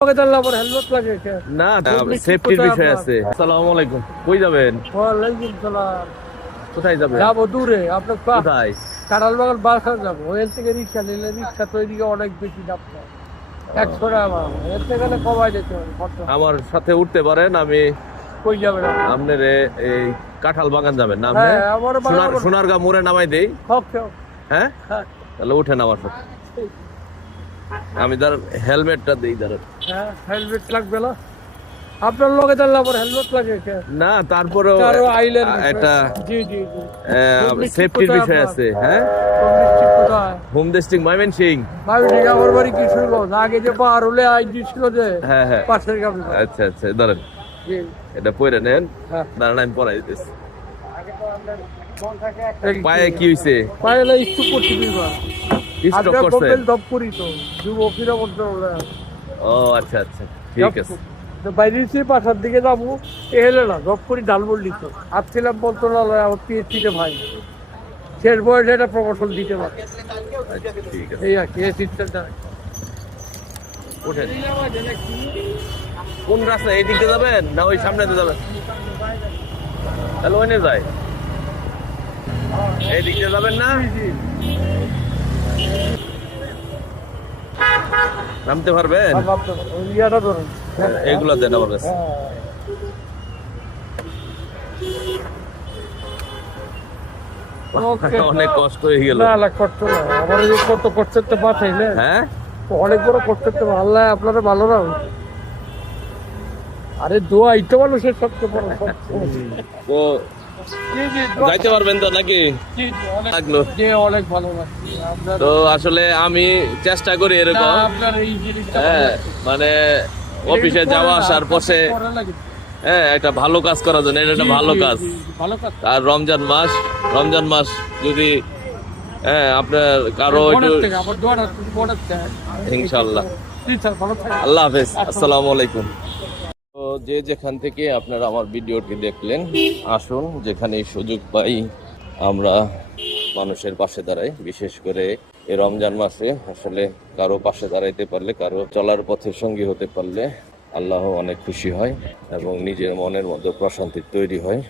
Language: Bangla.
না সেফটির বিষয় আছে। আসসালামু আলাইকুম। কই যাবেন? ওয়ালাইকুম সালাম। কোথায় যাবেন? যাবো দূরে, আপনার কোথায়? কাঁঠাল বাগান বাসায় যাবো। এর থেকে রিক্সা নিলে রিক্সা তো এদিকে অনেক বেশি দাম পায়। 100 টাকা এর থেকে গেলে কমাই যেতে হবে। আমার সাথে উঠতে পারেন। আমি কই যাবেন? আপনার এই কাঁঠাল বাগান যাবেন না? হ্যাঁ, আমার সোনারগাঁ মোড়ে নামাই দেই। হ্যাঁ, হ্যাঁ, তাহলে উঠেন আমার সাথে। আমি ধরেন হেলমেটটা দিই ধরেন। হ্যাঁ, হেলমেট লাগবে না আপনার লগে? তাহলে আমার হেলমেট লাগে না, তারপরেও একটা সেফটির বিষয় আছে। হ্যাঁ, হোম ডিস্ট্রিক্ট ময়মনসিংহ। আমার বাড়ি কিশোরগঞ্জ। আগে যে পার হলে আইডি ছিল যে, হ্যাঁ হ্যাঁ, পাশের গ্রামে। আচ্ছা আচ্ছা, ধরেন এটা পরে নেন। হ্যাঁ, দাঁড়ান, আমি পড়াই দিতেছি। পায়ে কি হইছে? পায়ে একটু করতে দিবা। স্ট্রোক করছে? জব করি তো, যুবকেরা মন্ত্রণালয়। ও আচ্ছা আচ্ছা, ঠিক আছে। বাইরে পাশার দিকে যাবো, এলে না জব করি ডালবল্লি তো। আসছিলাম মন্ত্রণালয়, আমার পিএইচডি তে ভাই শেষ বয়সে এটা প্রমোশন দিতে পারে। আচ্ছা, ঠিক আছে। এই আর কি, এই সিস্টেমটা। উঠেন। কোন রাস্তা? এই দিকে যাবেন না ওই সামনেতে যাবেন? তাহলে ওই নিয়ে যায়, এই দিকে যাবেন না? নামতে পারবেন? ইয়াটা ধরুন, এইগুলো দেন আমার কাছে। অনেক কষ্ট হয়ে গেল। না কষ্ট না, আমার এই কত কষ্টের বাঁচাইলে। হ্যাঁ, অনেক বড় কষ্টের। আল্লাহ আপনারা ভালো রাখ। আরে দোয়া ইটো মানুষের সবচেয়ে বড়। ও যাইতে পারবেন তো নাকি? লাগলো অনেক ভালো লাগছে। তো আসলে আমি চেষ্টা করি এরকম, হ্যাঁ, মানে অফিসে যাওয়া আসার পথে, হ্যাঁ, একটা ভালো কাজ করার জন্য। এটা একটা ভালো কাজ। আর রমজান মাস যদি, হ্যাঁ, আপনার কারো একটু, ইনশাল্লাহ। আল্লাহ হাফেজ, আসসালামু আলাইকুম। তো যে যেখান থেকে আপনারা আমার ভিডিওটি দেখলেন, আসুন যেখানে সুযোগ পাই আমরা মানুষের পাশে দাঁড়াই। বিশেষ করে এই রমজান মাসে আসলে কারো পাশে দাঁড়াইতে পারলে, কারো চলার পথের সঙ্গী হতে পারলে আল্লাহ অনেক খুশি হয় এবং নিজের মনের মধ্যে প্রশান্তি তৈরি হয়।